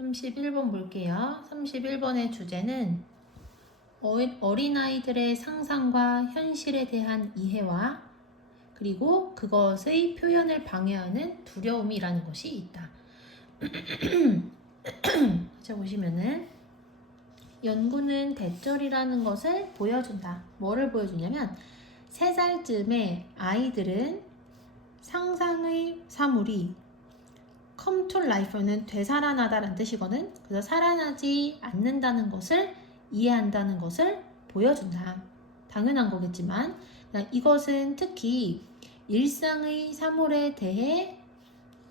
31번 볼게요. 31번의 주제는 어린아이들의 상상과 현실에 대한 이해와 그리고 그것의 표현을 방해하는 두려움이라는 것이 있다. 자, 보시면은 연구는 대절이라는 것을 보여준다. 뭐를 보여주냐면 3살쯤에 아이들은 상상의 사물이 come to life는 되살아나다라는 뜻이거든. 그래서 살아나지 않는다는 것을 이해한다는 것을 보여준다. 당연한 거겠지만 이것은 특히 일상의 사물에 대해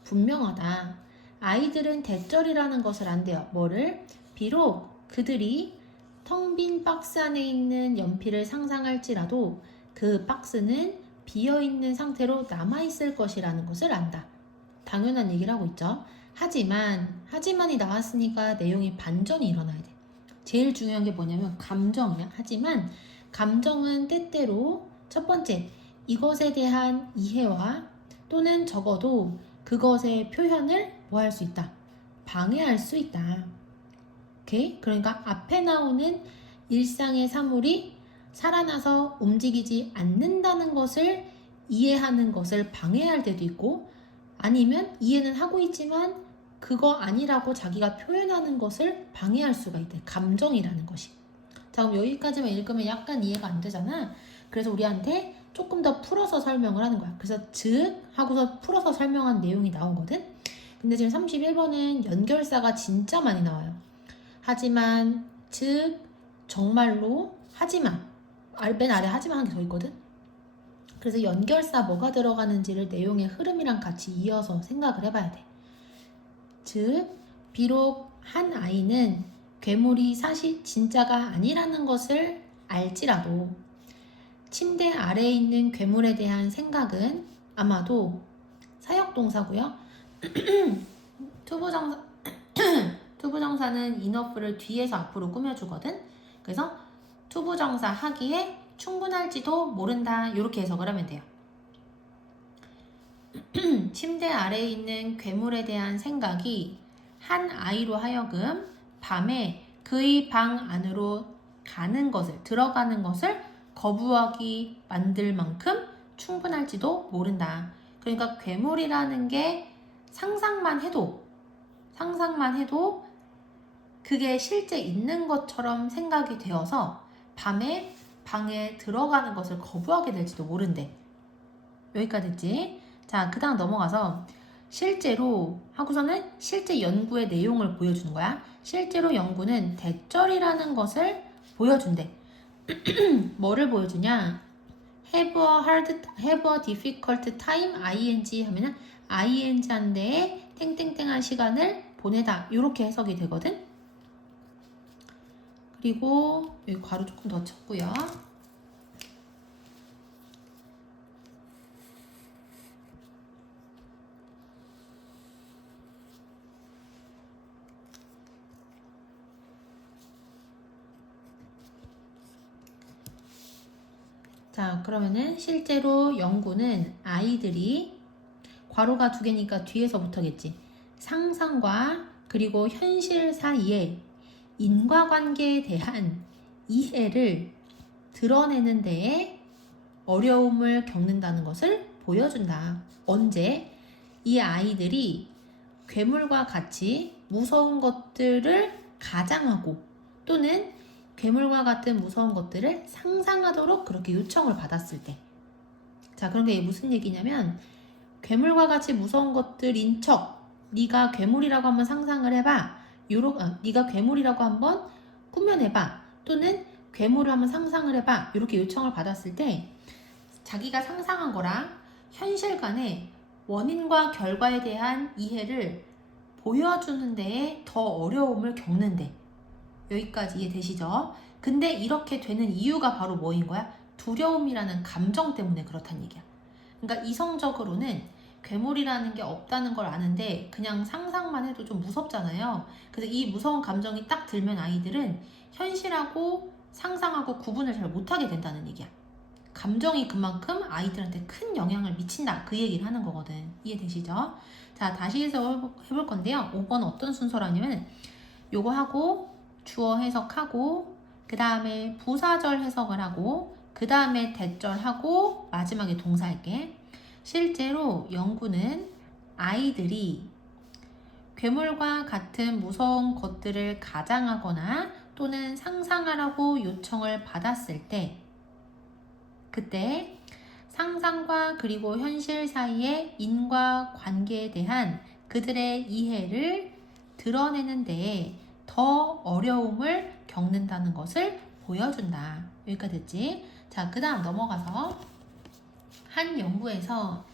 분명하다. 아이들은 대절이라는 것을 안대요. 뭐를? 비록 그들이 텅 빈 박스 안에 있는 연필을 상상할지라도 그 박스는 비어있는 상태로 남아있을 것이라는 것을 안다. 당연한 얘기를 하고 있죠. 하지만이 나왔으니까 내용이 반전이 일어나야 돼. 제일 중요한 게 뭐냐면 감정이야. 하지만 감정은 때때로 첫 번째, 이것에 대한 이해와 또는 적어도 그것의 표현을 뭐 할 수 있다? 방해할 수 있다. 오케이? 그러니까 앞에 나오는 일상의 사물이 살아나서 움직이지 않는다는 것을 이해하는 것을 방해할 때도 있고, 아니면 이해는 하고 있지만 그거 아니라고 자기가 표현하는 것을 방해할 수가 있대. 감정이라는 것이. 자, 그럼 여기까지만 읽으면 약간 이해가 안 되잖아. 그래서 우리한테 조금 더 풀어서 설명을 하는 거야. 그래서 즉 하고서 풀어서 설명한 내용이 나오거든. 근데 지금 31번은 연결사가 진짜 많이 나와요. 하지만, 즉, 정말로, 하지만. 맨 아래 하지만 한 개 더 있거든. 그래서 연결사 뭐가 들어가는지를 내용의 흐름이랑 같이 이어서 생각을 해봐야 돼. 즉, 비록 한 아이는 괴물이 사실 진짜가 아니라는 것을 알지라도 침대 아래에 있는 괴물에 대한 생각은 아마도 사역동사고요. 투부정사는 인어프를 뒤에서 앞으로 꾸며주거든. 그래서 투부정사 하기에 충분할지도 모른다. 이렇게 해석을 하면 돼요. 침대 아래에 있는 괴물에 대한 생각이 한 아이로 하여금 밤에 그의 방 안으로 들어가는 것을 거부하기 만들 만큼 충분할지도 모른다. 그러니까 괴물이라는 게 상상만 해도 그게 실제 있는 것처럼 생각이 되어서 밤에 방에 들어가는 것을 거부하게 될지도 모른대. 여기까지 됐지? 자, 그 다음 넘어가서 실제로 하고서는 실제 연구의 내용을 보여주는 거야. 실제로 연구는 대절이라는 것을 보여준대. 뭐를 보여주냐? have a difficult time, ing 하면은 ing 한 대에 땡땡땡한 시간을 보내다. 이렇게 해석이 되거든. 그리고 여기 괄호 조금 더 쳤고요. 자, 그러면은 실제로 연구는 아이들이 괄호가 2개니까 뒤에서부터겠지. 상상과 그리고 현실 사이에 인과관계에 대한 이해를 드러내는 데에 어려움을 겪는다는 것을 보여준다. 언제? 이 아이들이 괴물과 같이 무서운 것들을 가장하고 또는 괴물과 같은 무서운 것들을 상상하도록 그렇게 요청을 받았을 때. 자, 그런 게 무슨 얘기냐면 괴물과 같이 무서운 것들인 척 네가 괴물이라고 한번 상상을 해봐. 네가 괴물이라고 한번 꾸며내봐. 또는 괴물을 한번 상상을 해봐. 이렇게 요청을 받았을 때 자기가 상상한 거랑 현실 간의 원인과 결과에 대한 이해를 보여주는 데에 더 어려움을 겪는데. 여기까지 이해되시죠? 근데 이렇게 되는 이유가 바로 뭐인 거야? 두려움이라는 감정 때문에 그렇다는 얘기야. 그러니까 이성적으로는 괴물이라는 게 없다는 걸 아는데 그냥 상상만 해도 좀 무섭잖아요. 그래서 이 무서운 감정이 딱 들면 아이들은 현실하고 상상하고 구분을 잘 못하게 된다는 얘기야. 감정이 그만큼 아이들한테 큰 영향을 미친다. 그 얘기를 하는 거거든. 이해되시죠? 자, 다시 해볼 건데요. 5번 어떤 순서라냐면 요거 하고 주어 해석하고 그 다음에 부사절 해석을 하고 그 다음에 대절하고 마지막에 동사할게. 실제로 연구는 아이들이 괴물과 같은 무서운 것들을 가장하거나 또는 상상하라고 요청을 받았을 때 그때 상상과 그리고 현실 사이의 인과관계에 대한 그들의 이해를 드러내는 데에 더 어려움을 겪는다는 것을 보여준다. 여기까지 됐지? 자, 그 다음 넘어가서 한 연구에서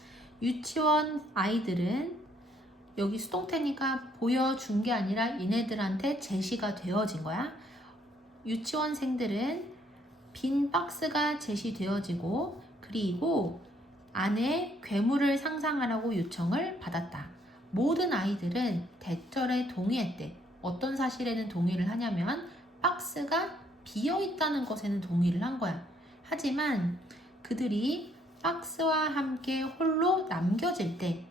유치원 아이들은 여기 수동태니까 보여준 게 아니라 얘네들한테 제시가 되어진 거야. 유치원생들은 빈 박스가 제시되어지고 그리고 안에 괴물을 상상하라고 요청을 받았다. 모든 아이들은 대절에 동의했대. 어떤 사실에는 동의를 하냐면 박스가 비어있다는 것에는 동의를 한 거야. 하지만 그들이 박스와 함께 홀로 남겨질 때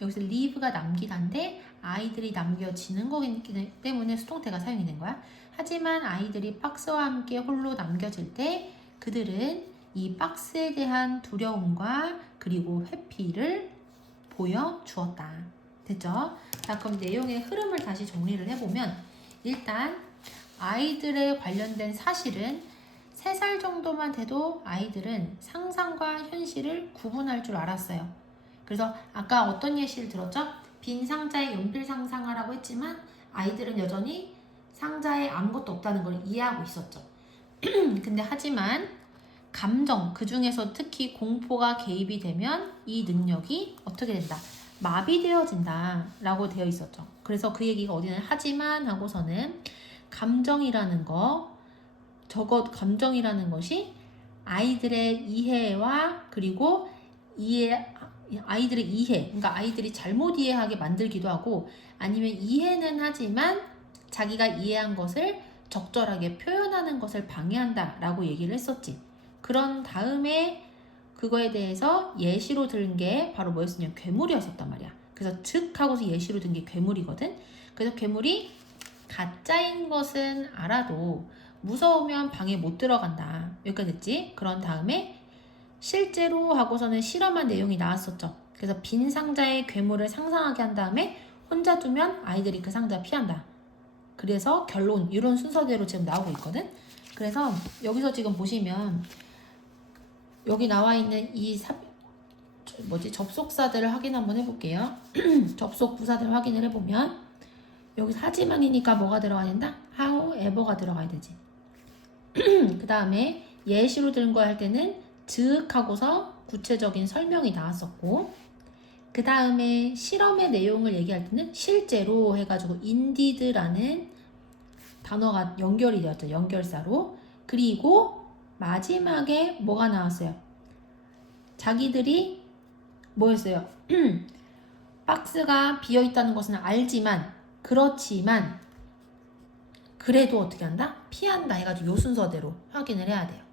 여기서 leave가 남기다인데 아이들이 남겨지는 거기 때문에 수동태가 사용이 된 거야. 하지만 아이들이 박스와 함께 홀로 남겨질 때 그들은 이 박스에 대한 두려움과 그리고 회피를 보여주었다. 됐죠? 자, 그럼 내용의 흐름을 다시 정리를 해보면 일단 아이들에 관련된 사실은 3살 정도만 돼도 아이들은 상상과 현실을 구분할 줄 알았어요. 그래서 아까 어떤 예시를 들었죠? 빈 상자에 연필 상상하라고 했지만 아이들은 여전히 상자에 아무것도 없다는 걸 이해하고 있었죠. 근데 하지만 감정, 그 중에서 특히 공포가 개입이 되면 이 능력이 어떻게 된다? 마비되어진다 라고 되어 있었죠. 그래서 그 얘기가 어디는 하지만 하고서는 감정이라는 감정이라는 것이 아이들의 이해와 그리고 아이들의 이해, 그러니까 아이들이 잘못 이해하게 만들기도 하고 아니면 이해는 하지만 자기가 이해한 것을 적절하게 표현하는 것을 방해한다 라고 얘기를 했었지. 그런 다음에 그거에 대해서 예시로 든 게 바로 뭐였냐면 괴물이었었단 말이야. 그래서 즉 하고서 예시로 든 게 괴물이거든. 그래서 괴물이 가짜인 것은 알아도 무서우면 방에 못 들어간다. 여기까지 됐지? 그런 다음에 실제로 하고서는 실험한 내용이 나왔었죠. 그래서 빈 상자에 괴물을 상상하게 한 다음에 혼자 두면 아이들이 그 상자 피한다. 그래서 결론 이런 순서대로 지금 나오고 있거든. 그래서 여기서 지금 보시면 여기 나와 있는 이 접속사들을 확인 한번 해볼게요. 접속 부사들 확인을 해보면 여기 하지만이니까 뭐가 들어가야 된다? however가 들어가야 되지. 그 다음에 예시로 들은 거 할 때는 즉 하고서 구체적인 설명이 나왔었고 그 다음에 실험의 내용을 얘기할 때는 실제로 해가지고 indeed라는 단어가 연결이 되었죠. 연결사로. 그리고 마지막에 뭐가 나왔어요? 자기들이 뭐였어요? 박스가 비어있다는 것은 알지만 그렇지만 그래도 어떻게 한다? 피한다 해가지고 요 순서대로 확인을 해야 돼요.